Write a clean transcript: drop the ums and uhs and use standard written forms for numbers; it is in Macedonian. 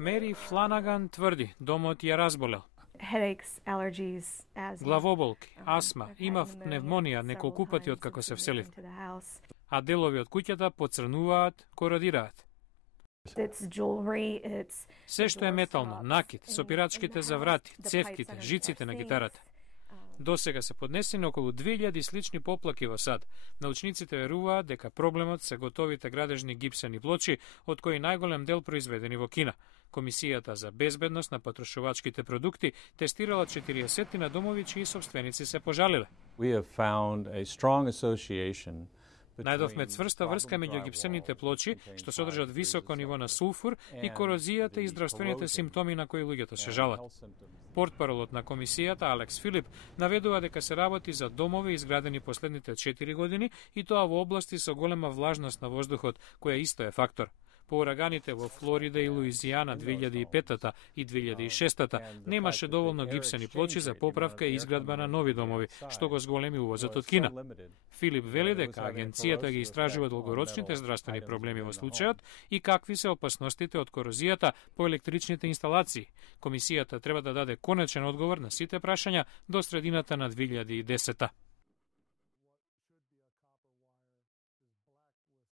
Мери Фланаган тврди, домот ја разболел. Headaches, allergies, asthma. Главоболки, асма, имав пневмонија неколку пати откако се вселив. А делови од куќата поцрнуваат, кородираат. Се што е метално, накид, сопирачките за врати, цевките, жиците на гитарата. До сега се поднесени околу 2000 слични поплаки во САД. Научниците веруваат дека проблемот се готовите градежни гипсени плочи, од кои најголем дел произведени во Кина. Комисијата за безбедност на потрошувачките продукти тестирала 40 на домови чии собственици се пожалиле. Најдовме цврста врска меѓу гипсените плочи, што содржат високо ниво на сулфур, и корозијата и здравствените симптоми на кои луѓето се жалат. Портпаролот на комисијата Алекс Филип наведува дека се работи за домови изградени последните 4 години и тоа во области со голема влажност на воздухот, која исто е фактор. По ураганите во Флорида и Луизијана 2005 и 2006 немаше доволно гипсени плочи за поправка и изградба на нови домови, што го зголеми увозот од Кина. Филип вели дека агенцијата ги истражува долгорочните здравствени проблеми во случајот и какви се опасностите од корозијата по електричните инсталации. Комисијата треба да даде конечен одговор на сите прашања до средината на 2010.